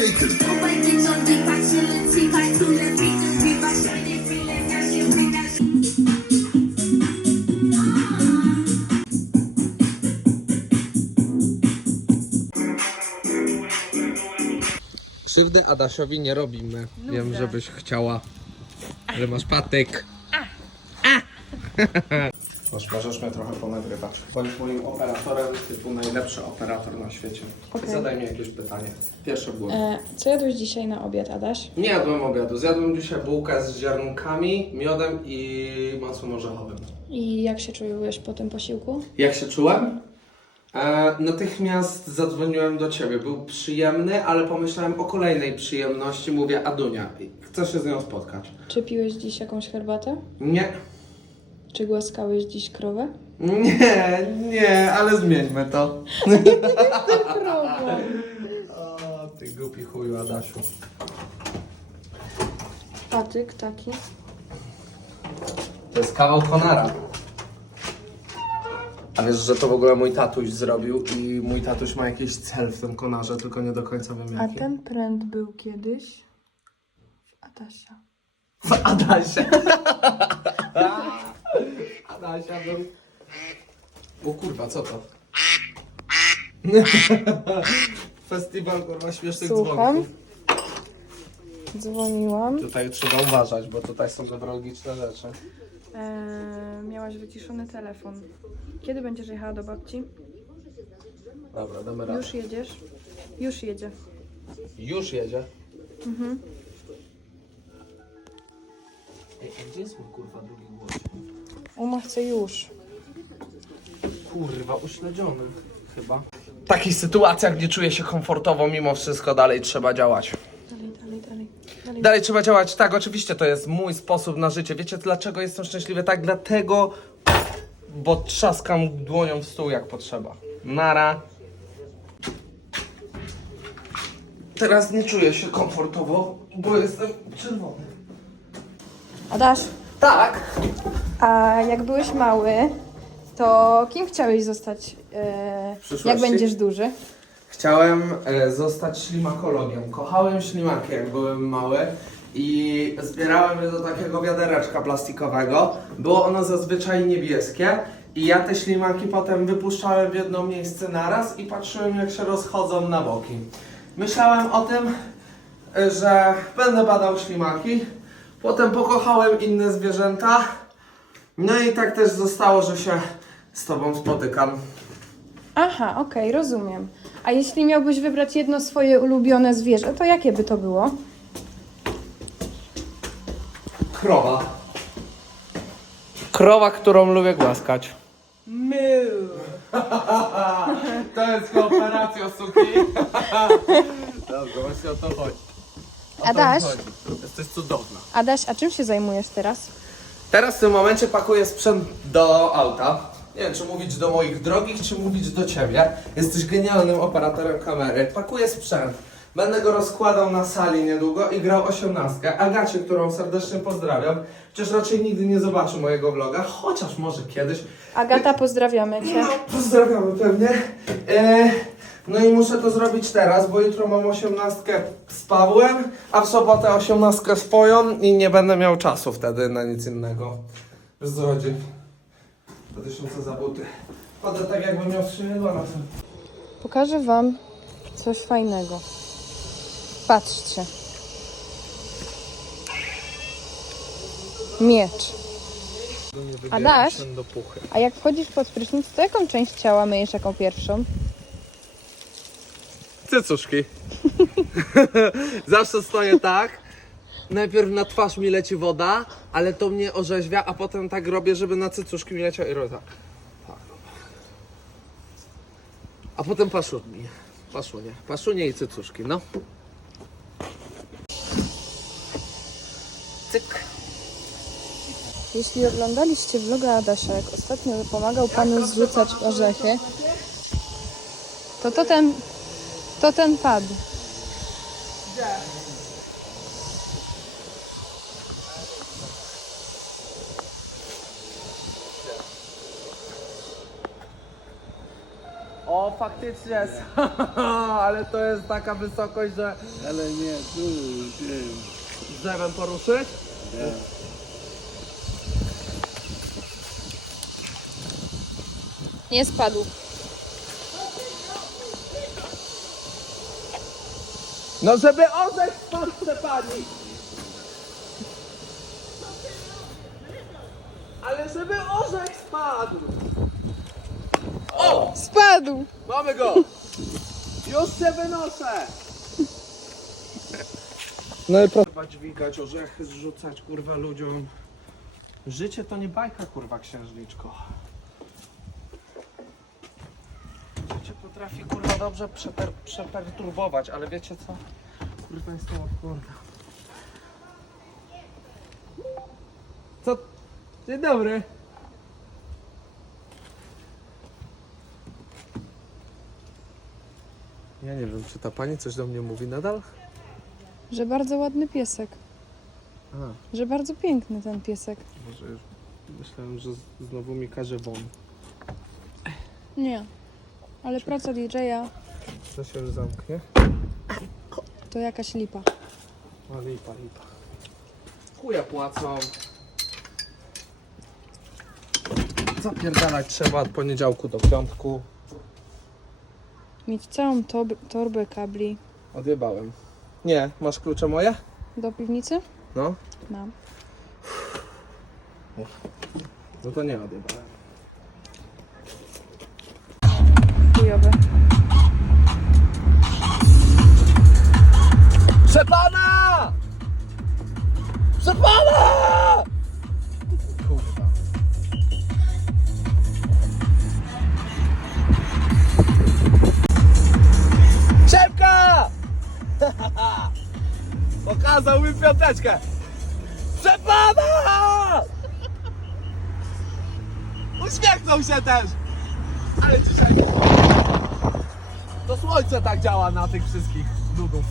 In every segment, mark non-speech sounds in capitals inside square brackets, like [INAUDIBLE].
taken. Krzywdy Adasiowi nie robimy. Wiem, żebyś chciała, ale masz patyk. Masz, [LAUGHS] mnie trochę ponagrywać. Bądź moim operatorem typu najlepszy operator na świecie. Okej. Zadaj mi jakieś pytanie. Pierwsze było. E, co jadłeś dzisiaj na obiad, Adaś? Nie jadłem obiadu. Zjadłem dzisiaj bułkę z ziarnkami, miodem i masłem orzechowym. I jak się czujesz po tym posiłku? Jak się czułem? E, natychmiast zadzwoniłem do ciebie. Był przyjemny, ale pomyślałem o kolejnej przyjemności. Mówię, Adunia, chcę się z nią spotkać. Czy piłeś dziś jakąś herbatę? Nie, Czy głaskałeś dziś krowę? nie, nie, ale zmieńmy to. Krowa! O, ty głupi chuju, Adasiu. Patyk taki. To jest kawał Konara. A wiesz, że to w ogóle mój tatuś zrobił i mój tatuś ma jakiś cel w tym konarze, tylko nie do końca wiem A jaki. ten pręt był kiedyś w Adasia. W Adasia. [LAUGHS] Adasia był... O kurwa, co to? [LAUGHS] Festiwal kurwa śmiesznych Słucham. dzwonków. Dzwoniłam. Tutaj trzeba uważać, bo tutaj są newralgiczne rzeczy. E, miałaś wyciszony telefon. Kiedy będziesz jechała do babci? Dobra, damy radę. Już jedziesz? Już jedzie. Już jedzie. Mhm. Ej, a gdzie jest mój kurwa drugi głos? Uma chce już. Kurwa, uśledziony chyba. W takich sytuacjach, gdzie czuję się komfortowo, mimo wszystko dalej trzeba działać. Dalej, dalej, dalej. dalej. Dalej trzeba działać, tak, oczywiście to jest mój sposób na życie. Wiecie dlaczego jestem szczęśliwy? Tak, dlatego, bo trzaskam dłonią w stół jak potrzeba. Nara. Teraz nie czuję się komfortowo, bo jestem czerwony. Adaś, Tak. a jak byłeś mały, to kim chciałeś zostać, e, przyszłości? jak będziesz duży? Chciałem e, zostać ślimakologiem. Kochałem ślimaki, jak byłem mały i zbierałem je do takiego wiadereczka plastikowego. Było ono zazwyczaj niebieskie i ja te ślimaki potem wypuszczałem w jedno miejsce naraz i patrzyłem, jak się rozchodzą na boki. Myślałem o tym, e, że będę badał ślimaki. Potem pokochałem inne zwierzęta. No i tak też zostało, że się z Tobą spotykam. Aha, okej, rozumiem. A jeśli miałbyś wybrać jedno swoje ulubione zwierzę, to jakie by to było? Krowa. Krowa, którą lubię głaskać. [LAUGHS] To jest kooperacja, suki. [LAUGHS] Dobrze, właśnie o to chodzi. O to. Jesteś cudowna. Adaś, a czym się zajmujesz teraz? Teraz w tym momencie pakuję sprzęt do auta. Nie wiem, czy mówić do moich drogich, czy mówić do ciebie. Jesteś genialnym operatorem kamery. Pakuję sprzęt. Będę go rozkładał na sali niedługo i grał osiemnastkę. Agacie, którą serdecznie pozdrawiam. Chociaż raczej nigdy nie zobaczy mojego vloga, chociaż może kiedyś. Agata, pozdrawiamy Cię. No, pozdrawiamy pewnie. E, no i muszę to zrobić teraz, bo jutro mam osiemnastkę z Pawłem, a w sobotę osiemnastkę swoją i nie będę miał czasu wtedy na nic innego. Wiesz co chodzi? 2000 za buty. Chodzę tak jakbym miał skrzydła na tym. Pokażę Wam coś fajnego. Patrzcie. Miecz. Adaś? do puchy. A jak wchodzisz pod prysznic, to jaką część ciała myjesz jako pierwszą? Cycuszki. [LAUGHS] Zawsze stoję tak. Najpierw na twarz mi leci woda, ale to mnie orzeźwia, a potem tak robię, żeby na cycuszki mi leciał i robię tak. tak. A potem paszuni. Paszunie. Paszunie i cycuszki, no. Cyk. Jeśli oglądaliście vloga Adasia, jak ostatnio pomagał panu zrzucać orzechy, to to ten, to ten padł. O, faktycznie jest. [LAUGHS] Ale to jest taka wysokość, że Ale nie, tu, nie. drzewem poruszyć? Nie spadł. No żeby orzech spadł, chce pani! Ale żeby orzech spadł! O! Spadł! Mamy go! Już się wynoszę! No i proszę. dźwigać orzechy, zrzucać kurwa ludziom. Życie to nie bajka kurwa księżniczko. Życie potrafi kurwa dobrze przeper, przeperturbować, ale wiecie co? Kurwa jest to kurwa. Co? Dzień dobry. Ja nie wiem, czy ta pani coś do mnie mówi nadal? Że bardzo ładny piesek. A, Że bardzo piękny ten piesek. może już myślałem, że z- znowu mi każe won. Nie. Ale praca DJ-a To się już zamknie. to jakaś lipa. A lipa, lipa. Chuja płacą. Zapierdalać trzeba od poniedziałku do piątku. Mieć całą tob- torbę kabli. Odjebałem. Nie, masz klucze moje? Do piwnicy? No. Mam. No to nie odjebałem. Chujowe. Przepana! Przepana! [LAUGHS] Pokazał mi piąteczkę. Przepana! Uśmiechnął się też. Ale dzisiaj... To słońce tak działa na tych wszystkich dudów.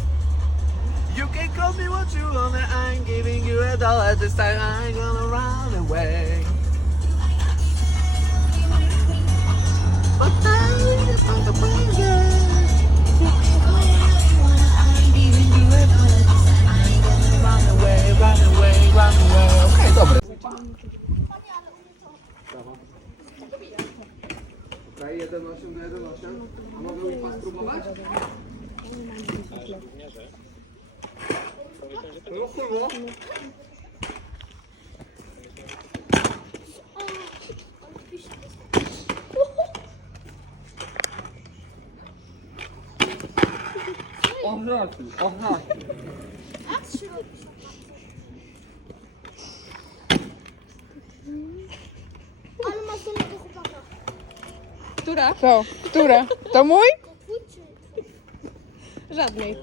You can call me what you want, I ain't giving you a dollar this time. I ain't gonna run away. But I found the pleasure. Run away, run away, run away. Okej, dobry. Okej, 1,8 do 1,8. A mogę mi pas próbować? No kurwa. Oznaczył, oznaczył. Ale masz do mojego chłopaka. Która? To. Która? To mój? Żadnej.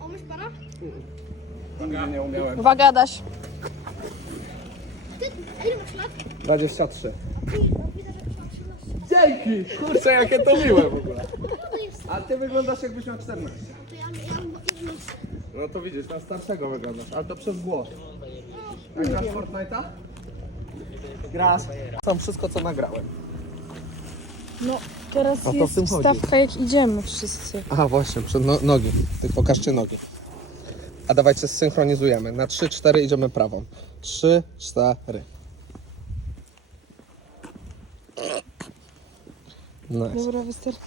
O, mysz pana? Nie umiałem. Uwaga, Adaś. Ty, a ile masz lat? 23. Ty, no, widać, że masz 13. Dzięki! Kurczę, jakie to miłe w ogóle. A ty wyglądasz jakbyś miał 14. To ja, ja mam 11. No to widzisz, na starszego wyglądasz, ale to przez głos. Jak grasz Fortnite'a? Grasz. Sam wszystko co nagrałem. No, teraz O to w jest tym chodzi. wstawka jak idziemy wszyscy. Aha, właśnie, przed no, nogi. Ty pokażcie nogi. A dawajcie zsynchronizujemy. Na 3-4 idziemy prawą. 3, 4. Nice. Dobra, wystarczy.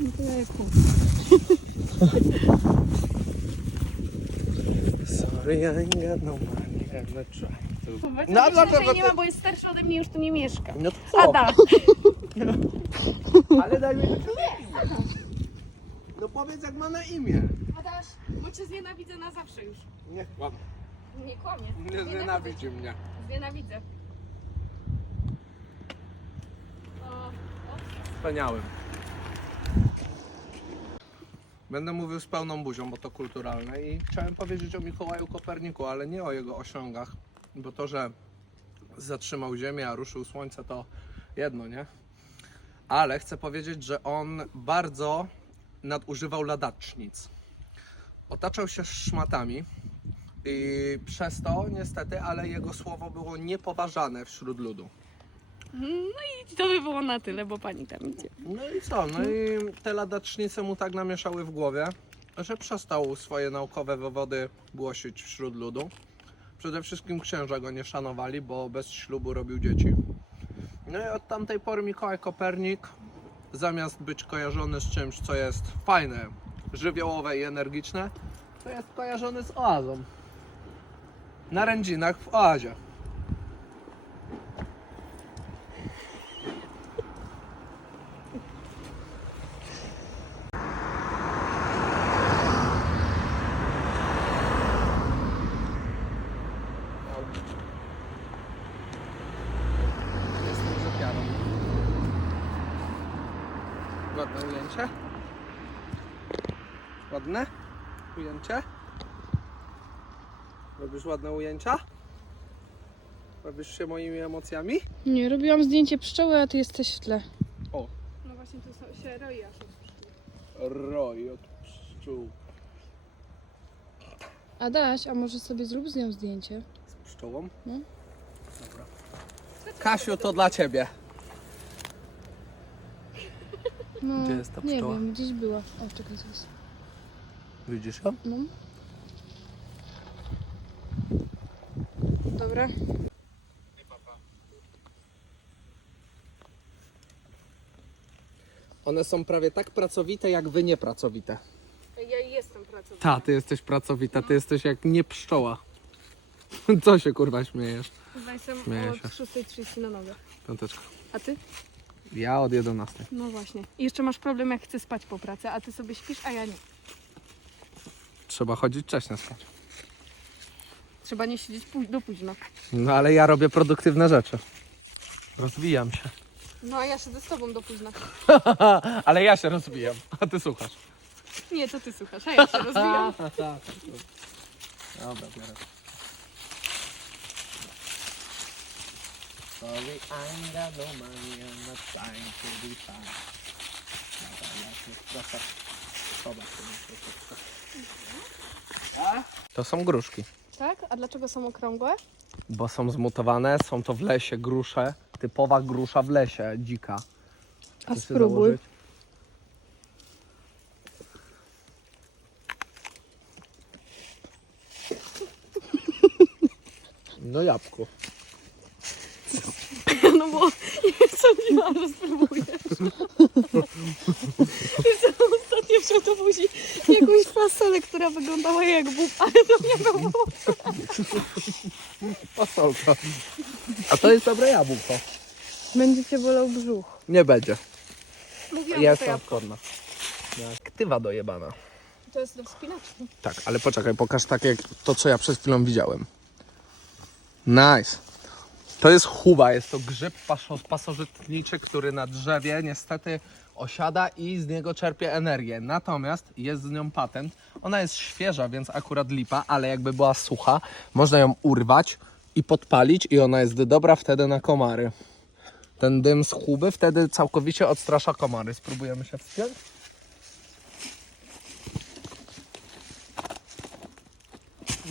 No jak [LAUGHS] Sorry, I ain't got no money. I'm not trying. No, No, dlaczego ty- nie ma, bo jest starszy ode mnie już tu nie mieszka. No to co? Ada! [LAUGHS] Ale daj mi imię. No powiedz jak ma na imię. Adaś, bo cię znienawidzę na zawsze już. Nie kłam. Nie kłamie. Nie znienawidzi mnie. Znienawidzę. O, Wspaniałym. Będę mówił z pełną buzią, bo to kulturalne i chciałem powiedzieć o Mikołaju Koperniku, ale nie o jego osiągach, bo to, że zatrzymał Ziemię, a ruszył Słońce to jedno, nie? Ale chcę powiedzieć, że on bardzo nadużywał ladacznic. Otaczał się szmatami i przez to niestety, ale jego słowo było niepoważane wśród ludu. No i to by było na tyle, bo pani tam idzie. No i co? No i te ladacznice mu tak namieszały w głowie, że przestał swoje naukowe wywody głosić wśród ludu. Przede wszystkim księża go nie szanowali, bo bez ślubu robił dzieci. No i od tamtej pory Mikołaj Kopernik, zamiast być kojarzony z czymś, co jest fajne, żywiołowe i energiczne, to jest kojarzony z oazą. Na rędzinach w oazie. Jestem zapiarą. Ładne ujęcie. Ładne ujęcie. Robisz ładne ujęcia? Robisz się moimi emocjami? Nie, robiłam zdjęcie pszczoły, a ty jesteś w tle. No właśnie tu są- się roi aż Roj od pszczół. Adaś, a może sobie zrób z nią zdjęcie? Z pszczołą? No. Dobra. Kasiu, to dla ciebie. No, Gdzie jest ta nie pszczoła? wiem, gdzieś była. O, czekaj, zaraz. Widzisz ją? No. Dobra. One są prawie tak pracowite, jak wy niepracowite. Ja jestem pracownika. Ta, ty jesteś pracowita, ty jesteś jak nie pszczoła. [LAUGHS] Co się kurwa śmiejesz? Chyba jestem Śmieję od się. 6.30 na nogę. Piąteczka. A ty? Ja od 11. No właśnie. I jeszcze masz problem, jak chcę spać po pracy, a ty sobie śpisz, a ja nie. Trzeba chodzić wcześniej spać. Trzeba nie siedzieć pój- do późna. No ale ja robię produktywne rzeczy. Rozwijam się. No a ja siedzę z tobą do późna. [LAUGHS] ale ja się rozwijam, a ty słuchasz. Nie, to ty słuchasz, a ja się rozwijam. [LAUGHS] Dobra, biorę. Sorry, I got no money, I'm not trying to be fine. Dobra, ja się trochę schować. To są gruszki. Tak? A dlaczego są okrągłe? Bo są zmutowane, są to w lesie grusze. Typowa grusza w lesie, dzika. A Chcesz spróbuj. założyć? No jabłko. [LAUGHS] No bo nie sądziłam, że spróbujesz. Ostatnio wziął do buzi jakąś fasolę, która wyglądała jak bób, ale to nie było. Fasolka. A to jest dobre jabłko. Będzie cię bolał brzuch. Nie będzie. Mówiłam, to, ja... składna. Aktywa dojebana. to jest do wspinaczki. Tak, ale poczekaj, pokaż tak jak to, co ja przed chwilą widziałem. Nice. To jest chuba, jest to grzyb pasożytniczy, który na drzewie niestety osiada i z niego czerpie energię. Natomiast jest z nią patent. Ona jest świeża, więc akurat lipa, ale jakby była sucha, można ją urwać i podpalić i ona jest dobra wtedy na komary. Ten dym z chuby wtedy całkowicie odstrasza komary. Spróbujemy się wspiąć?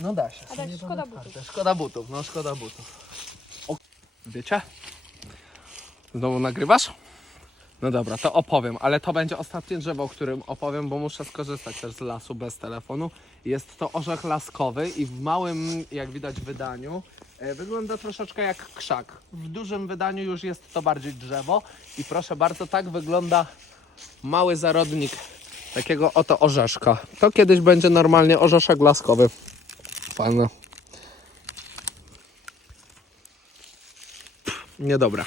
No da się. A Nie szkoda butów. Szkoda butów, no szkoda butów. Wiecie? Znowu nagrywasz? No dobra, to opowiem, ale to będzie ostatnie drzewo, o którym opowiem, bo muszę skorzystać też z lasu bez telefonu. Jest to orzech laskowy i w małym, jak widać, wydaniu e, wygląda troszeczkę jak krzak. W dużym wydaniu już jest to bardziej drzewo i proszę bardzo, tak wygląda mały zarodnik takiego oto orzeszka. To kiedyś będzie normalnie orzeszek laskowy. Fajne. Niedobra.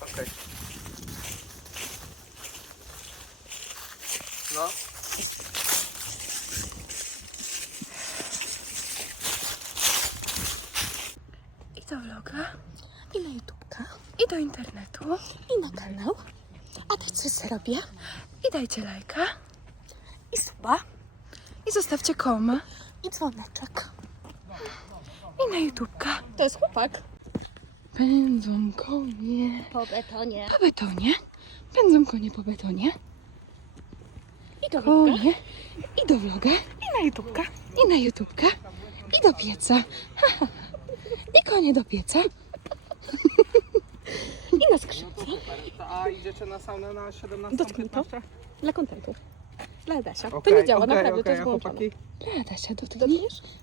Okej. No. I do vloga, i na YouTubka, i do internetu, i na kanał. A teď co zrobię? I dajcie lajka, i suba, i zostawcie koma, i dzwoneczek. I na YouTubka. To jest chłopak. Pędzą konie Po betonie. po betonie. Pędzą konie po betonie. I do vloga, Konie. I do vloga. i na YouTubka. I na YouTubka. I do pieca. [LAUGHS] I konie do pieca. [LAUGHS] I na skrzynce. A idziecie na saunę na 17.15? Dotknij to. Dla kontentu. Dla Adasia. to nie działa, naprawdę, to jest wyłączone. chłopaki. Adasia, dotknij.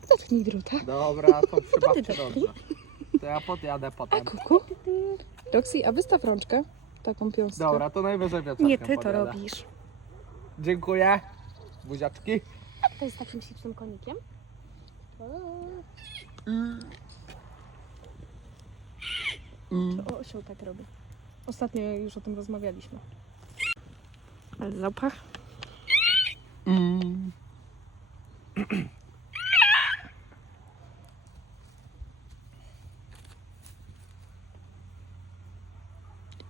Dotknij druta. Dobra, to [LAUGHS] ty dotknij. dobrze. To ja podjadę A potem. kuku? Roxy, a wystaw rączkę. Taką piąstkę. Dobra, to najwyżej wieczorem Nie, ty to podjadę. robisz. Dziękuję. Buziaczki. To jest takim ślicznym konikiem. O, osioł tak robi. Ostatnio już o tym rozmawialiśmy. Ale zapach?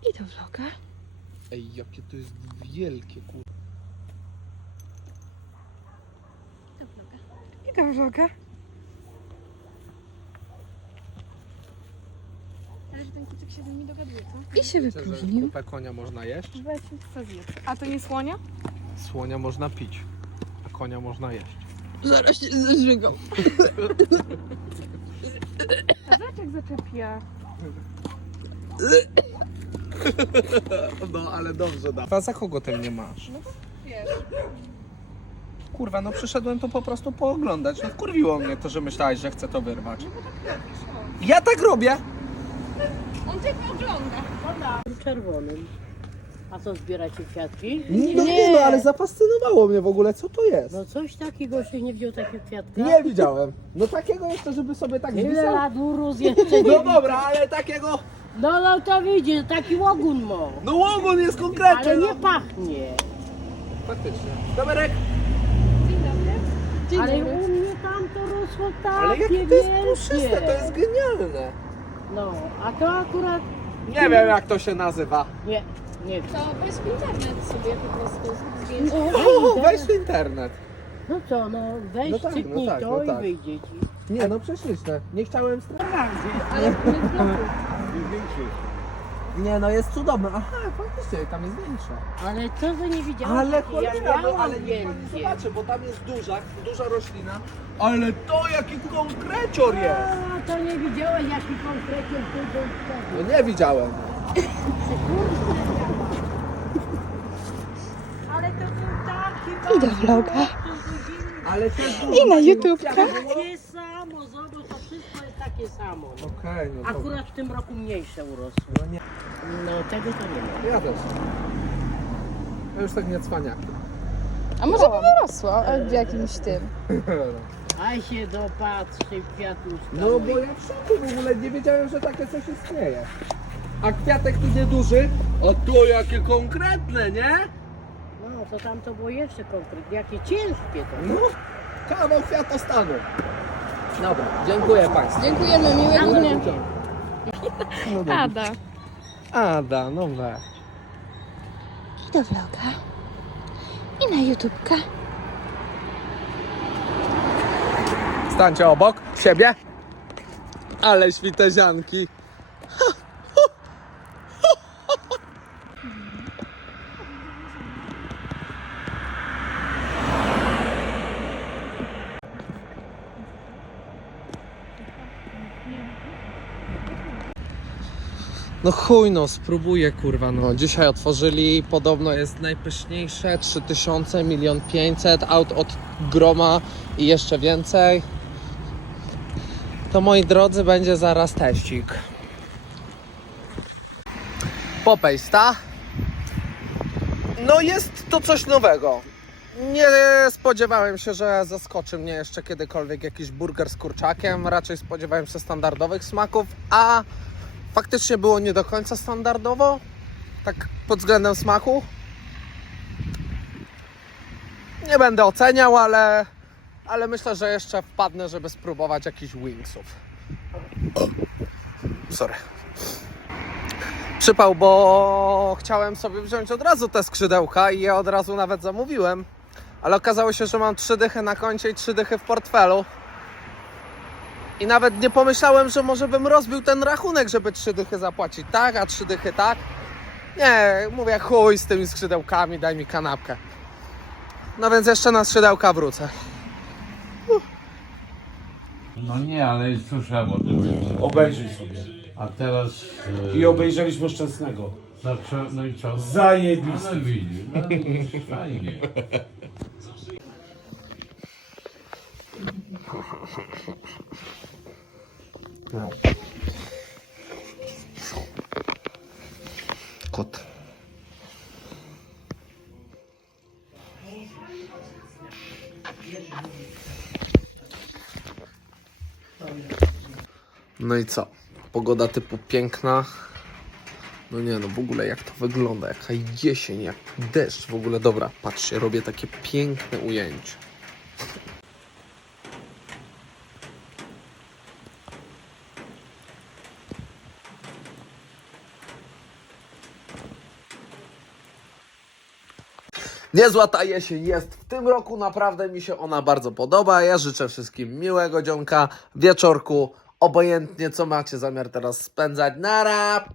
I do vloga. Ej, jakie to jest wielkie, kur... I do vloga. Ale że ten kucyk się z nimi dogaduje, co? I się Widzę, że wypróżnił. kupę konia można jeść, Weź. A to nie słonia? Słonia można pić, a konia można jeść. Zaraz się zobacz jak zaczepia. No, ale dobrze da. A za kogo ty mnie masz? No wiesz. Kurwa, no przyszedłem tu po prostu pooglądać. No wkurwiło mnie to, że myślałeś, że chcę to wyrwać. Ja tak robię! On cię ogląda. czerwonym. A co zbieracie kwiatki? No nie, no ale zafascynowało mnie w ogóle, co to jest. No coś takiego się nie wziął takie kwiatka. Nie widziałem. No takiego jeszcze, żeby sobie tak Ile zwisał. lat urósł [LAUGHS] jeszcze nie No dobra, ale takiego... No no to widzisz, taki łogun ma. No łogon jest konkretny. Ale no. nie pachnie. Faktycznie. Doberek, Ale u mnie tam to rosło ale jakie to jest puszyste, to jest genialne. No, a to akurat Nie wiem jak to się nazywa. nie, nie wiem. To weź w internet sobie po prostu zdjęć. O, weź w internet. No co, no weź, No tak, no cyknij tak, to no i tak. wyjdzie ci. Nie no, prześliczne. Nie chciałem strasznie. Ale w bloku. Nie no, jest cudowne. Aha, faktycznie, tam jest większe. Ale co, że nie widziałam? Ale ja cholera, no, ale niech pan więcej. zobaczy, bo tam jest duża, duża roślina. Ale to jaki konkrecior jest! A, to nie widziałeś jaki konkretnie tu był. No nie widziałem. Ale to był taki I do vloga. I na YouTubka. Takie samo, zobacz, to wszystko jest takie samo. No. Okej, no to... Akurat w tym roku mniejsze urosło. No nie, No tego to nie ma. ja też. Ja już tak nie cwaniak. A może by wyrosła e, w jakimś tym. [LAUGHS] A się dopatrzy kwiatuszka. No bo ja w szoku w ogóle nie wiedziałem, że takie coś istnieje. A kwiatek tu nieduży, a tu jakie konkretne, nie? No to tam to było jeszcze konkretnie. Jakie ciężkie to. No, kawał kwiatostanu. Dobra, dziękuję Państwu. Dziękujemy, miłego dnia. Ada. Ada, no we. I do vloga. I na YouTubka. Stańcie obok siebie. Ale świtezianki. No chuj no, spróbuję kurwa no. Dzisiaj otworzyli, podobno jest najpyszniejsze, 3000, milion 500, aut od groma i jeszcze więcej. To moi drodzy będzie zaraz teścik. Popejsta. No jest to coś nowego. Nie spodziewałem się, że zaskoczy mnie jeszcze kiedykolwiek jakiś burger z kurczakiem. Raczej spodziewałem się standardowych smaków, a faktycznie było nie do końca standardowo. Tak pod względem smaku. Nie będę oceniał, ale, ale myślę, że jeszcze wpadnę, żeby spróbować jakichś wingsów. Sorry. Przypał, bo chciałem sobie wziąć od razu te skrzydełka i je od razu nawet zamówiłem. Ale okazało się, że mam trzy dychy na koncie i trzy dychy w portfelu. I nawet nie pomyślałem, że może bym rozbił ten rachunek, żeby trzy dychy zapłacić tak, a trzy dychy tak. Nie, mówię chuj z tymi skrzydełkami, daj mi kanapkę. No więc jeszcze na skrzydełka wrócę. No nie, ale słyszałem o tym. Obejrzyj sobie. A teraz... e, I obejrzeliśmy Szczęsnego. Zawsze, no i co? Zajebiste. No widzisz, no fajnie. [LAUGHS] Kot. No i co? Pogoda typu piękna. No nie no, w ogóle jak to wygląda, jaka jesień, jak deszcz, w ogóle dobra, patrzcie, robię takie piękne ujęcie. Niezła ta jesień jest w tym roku, naprawdę mi się ona bardzo podoba. Ja życzę wszystkim miłego dzionka, wieczorku, obojętnie co macie zamiar teraz spędzać. Nara!